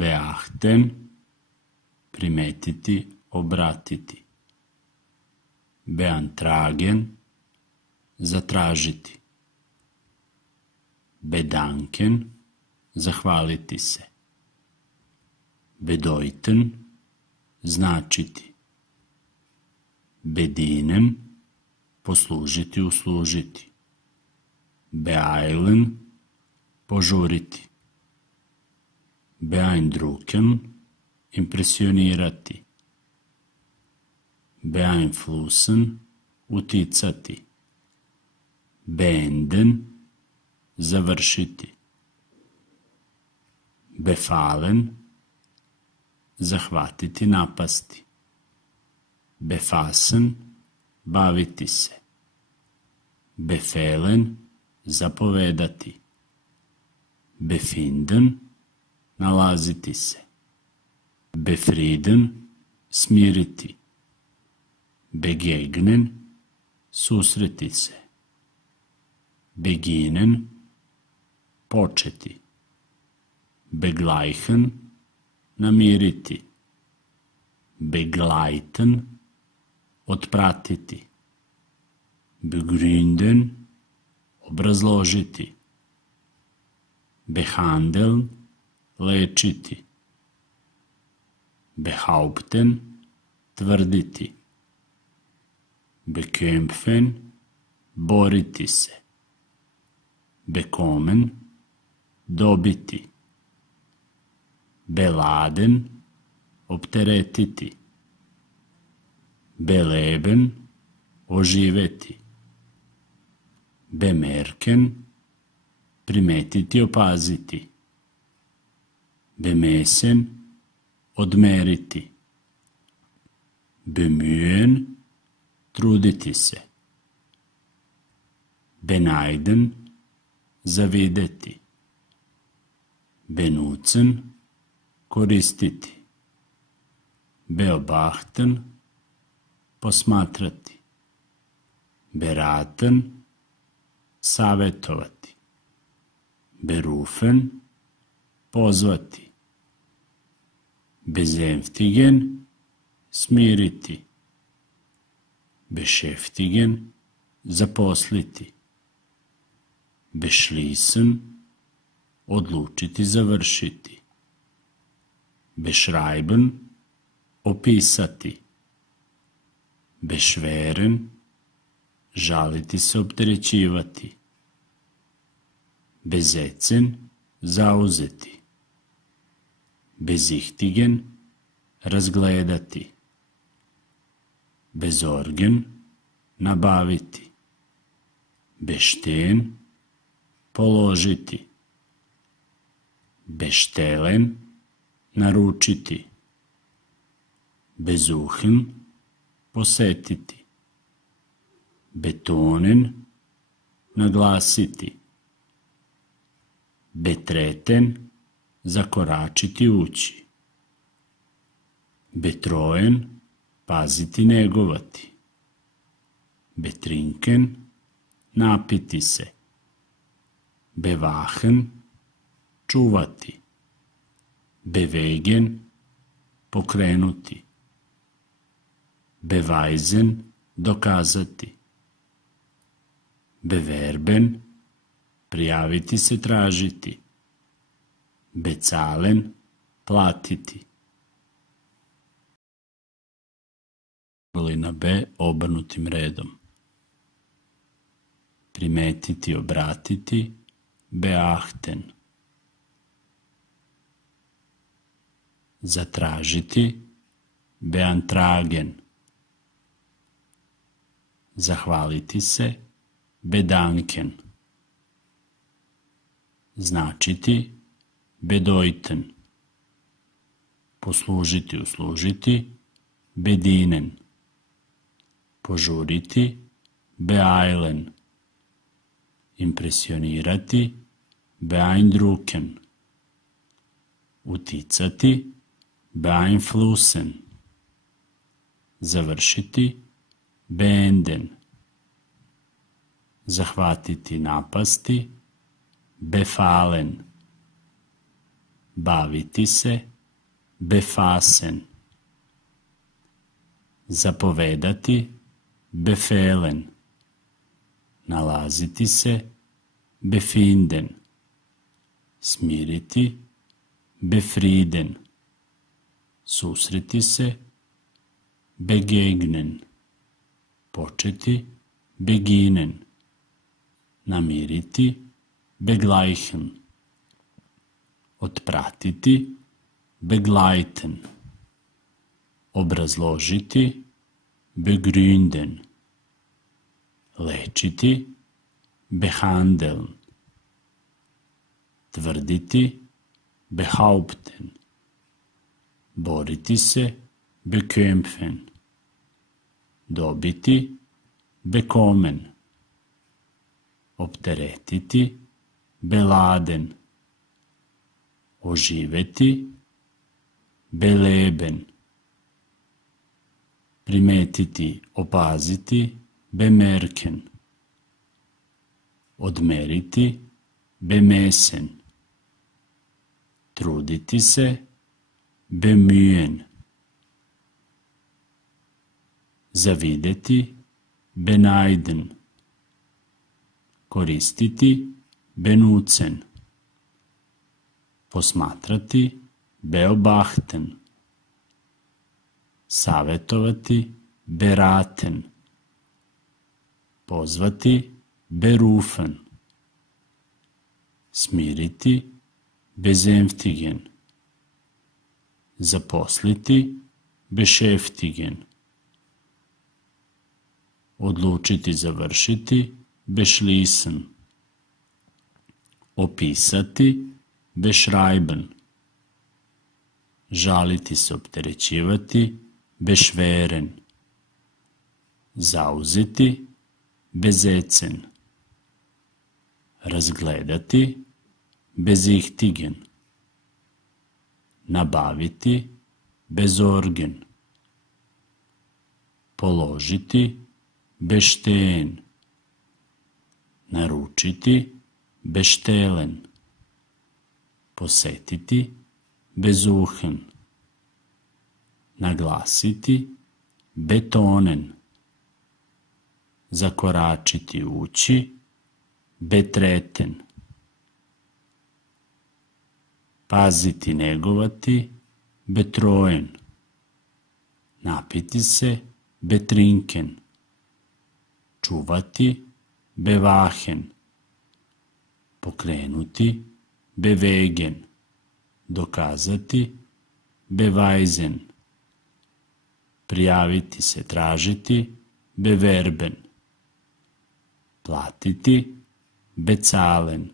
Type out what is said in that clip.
beachten, primetiti, obratiti. Beantragen, zatražiti. Bedanken, zahvaliti se. Bedeuten, značiti. Bedienen, poslužiti, uslužiti. Beeilen, požuriti. Beeindrucken, impresionirati. Beeinflussen, uticati. Beenden, završiti. Befallen, zahvatiti, napasti. Befassen, baviti se. Befehlen, zapovedati. Befinden, nalaziti se. Befrieden, smiriti. Begegnen, susreti se. Beginnen, početi. Begleichen, namiriti. Begleiten, otpratiti. Begründen, obrazložiti. Behandeln, lečiti. Behaupten, tvrditi. Bekämpfen, boriti se. Bekommen, dobiti. Beladen, opteretiti. Beleben, oživeti. Bemerken, primetiti, opaziti. Bemesen, odmeriti. Bemühen, truditi se. Beneiden, zavideti. Benutzen, koristiti. Beobachten, posmatrati. Beraten, savjetovati. Berufen, pozvati. Besänftigen, smiriti. Beschäftigen, zaposliti. Beschließen, odlučiti, završiti. Beschreiben, opisati. Beschweren, žaliti se, opterećivati. Besetzen, zauzeti. Besichtigen, razgledati. Besorgen, nabaviti. Bestehen, položiti. Bestellen, naručiti. Besuchen, posetiti. Betonen, naglasiti. Betreten, zakoračiti, ući. Betroen, paziti, negovati. Betrinken, napiti se. Bewachen, čuvati. Bewegen, pokrenuti. Beweisen, dokazati. Bewerben, prijaviti se, tražiti. Bezahlen, platiti. Na B obrnutim redom. Primetiti, obratiti. Beachten. Zatražiti. Beantragen. Zahvaliti se. Bedanken. Značiti. Bedeuten. Poslužiti, uslužiti. Bedienen. Požuriti. Beeilen. Impresionirati. Beeindrucken. Uticati. Beeinflussen. Završiti. Beenden. Zahvatiti, napasti. Befallen. baviti se, befasen. Zapovedati, befelen. Nalaziti se, befinden. Smiriti, befriden. Susreti se, begegnen. Početi, beginen. Namiriti, begleichen. Otpratiti, begleiten. Obrazložiti, begründen. Lečiti, behandeln. Tvrditi, behaupten. Boriti se, bekämpfen. Dobiti, bekommen. Opteretiti, beladen. Oživeti, beleben. Primetiti, opaziti, bemerken. Odmeriti, bemessen. Truditi se, bemühen. Zavideti, beneiden. Koristiti, benutzen. Posmatrati, beobachten. Savetovati, beraten. Pozvati, berufen. Smiriti, besänftigen. Zaposliti, beschäftigen. Odlučiti završiti, beschließen. Opisati, beschreiben. Žaliti se, opterećivati, beschweren. Zauzeti, besetzen. Razgledati, besichtigen. Nabaviti, besorgen. Položiti, bestehen. Naručiti, bestellen. Posetiti, besuchen. Naglasiti, betonen. Zakoračiti, ući, betreten. Paziti, negovati, betreuen. Napiti se, betrinken. Čuvati, bewachen. Pokrenuti, bewegen. Dokazati, beweisen. Prijaviti se, tražiti, bewerben. Platiti, bezahlen.